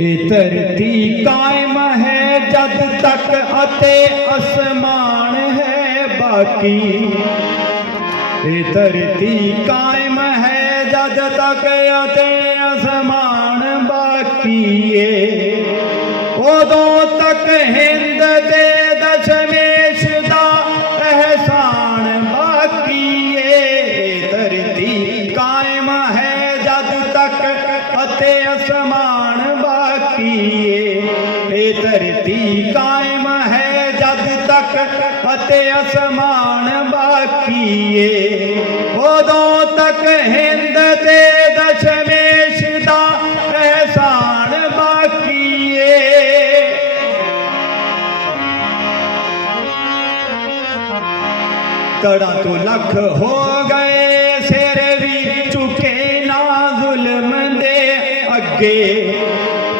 ਇਹ ਧਰਤੀ ਕਾਇਮ ਹੈ ਜਦ ਤੱਕ ਅਤੇ ਅਸਮਾਨ ਹੈ ਬਾਕੀ। ਇਹ ਧਰਤੀ ਕਾਇਮ ਹੈ ਜਦ ਤੱਕ ਅਤੇ ਅਸਮਾਨ ਬਾਕੀ ਏ। ਉਦੋਂ ਤੱਕ ਹਿੰਦ ਦੇ ਦਸ਼ਮੇਸ਼ ਦਾ ਅਹਿਸਾਨ ਬਾਕੀ ਏ ਧਰਤੀ ਕਾਇਮ ਹੈ ਜਦ ਤੱਕ ਅਤੇ ਅਸਮਾਨ ਬਾਕੀ ਏ ਇਹ ਧਰਤੀ ਕਾਇਮ ਹੈ ਜਦ ਤੱਕ ਅਤੇ ਅਸਮਾਨ ਬਾਕੀ ਏ ਉਦੋਂ ਤੱਕ ਹਿੰਦ ਤੇ ਦਸ਼ਮੇਸ਼ ਦਾ ਅਹਿਸਾਨ ਬਾਕੀ ਏ ਤੜਾ ਤੋਂ ਲੱਖ ਹੋ ਗਏ ਸਿਰ ਵੀ ਅੱਗੇ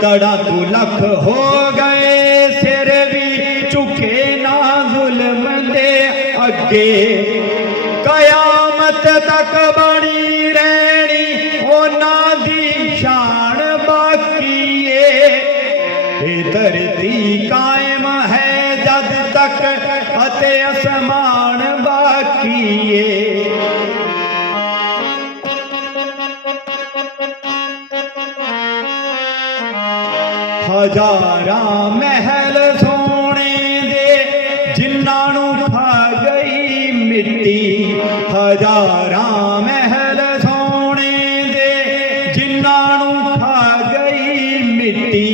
ਤੜਾ ਤੋਂ ਲੱਖ ਹੋ ਗਏ, ਸਿਰ ਵੀ ਝੁਕੇ ਨਾ ਜ਼ੁਲਮ ਦੇ ਅੱਗੇ। ਕਿਆਮਤ ਤੱਕ ਬਣੀ ਰਹਿਣੀ ਉਹਨਾਂ ਦੀ ਸ਼ਾਨ ਬਾਕੀ ਏ। ਇਹ ਧਰਤੀ ਕਾਇਮ ਹੈ ਜਦ ਤੱਕ ਅਤੇ ਅਸਮਾਨ ਬਾਕੀ ਏ। ਹਜ਼ਾਰਾਂ ਮਹਿਲ ਸੋਨੇ ਦੇ, ਜਿਨ੍ਹਾਂ ਨੂੰ ਖਾ ਗਈ ਮਿੱਟੀ। ਹਜ਼ਾਰਾਂ ਮਹਿਲ ਸੋਨੇ ਦੇ, ਜਿਨ੍ਹਾਂ ਨੂੰ ਖਾ ਗਈ ਮਿੱਟੀ।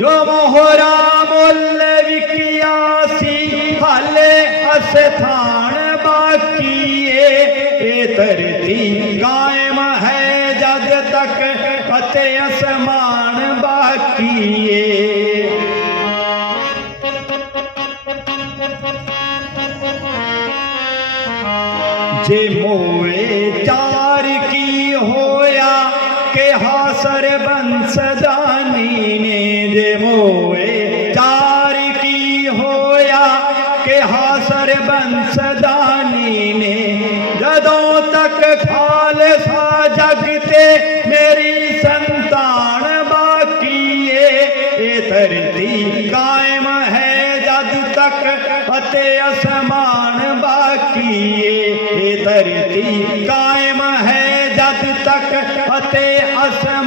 ਜੋ ਮੋਹਰਾ ਮੁੱਲ ਵਿਕਿਆ ਸੀ, ਹਾਲੇ ਅਸਥਾਨ ਬਾਕੀ ਏ। ਇਹ ਧਰਤੀ ਕਾਇਮ ਹੈ ਜਦ ਤੱਕ ਅਤੇ ਅਸਮਾਨ ਬਾਕੀ ਏ ਜੇ ਮੋਏ ਚਾਰ ਕੀ ਹੋਇਆ ਕਿ ਹਾਸਰ ਬੰਸ ਜਾਨੀ ਨੇ ਜੇ ਮੋਏ ਚਾਰ ਕੀ ਹੋਇਆ ਕਿ ਹਾਸਰ ਬੰਸ ਦਾਨੀ ਨੇ ਜਦੋਂ ਤੱਕ ਖਾਲਸਾ ਤੱਕ ਅਤੇ ਅਸਮਾਨ ਬਾਕੀ ਏ। ਇਹ ਧਰਤੀ ਕਾਇਮ ਹੈ ਜਦ ਤੱਕ ਅਤੇ ਅਸਮਾਨ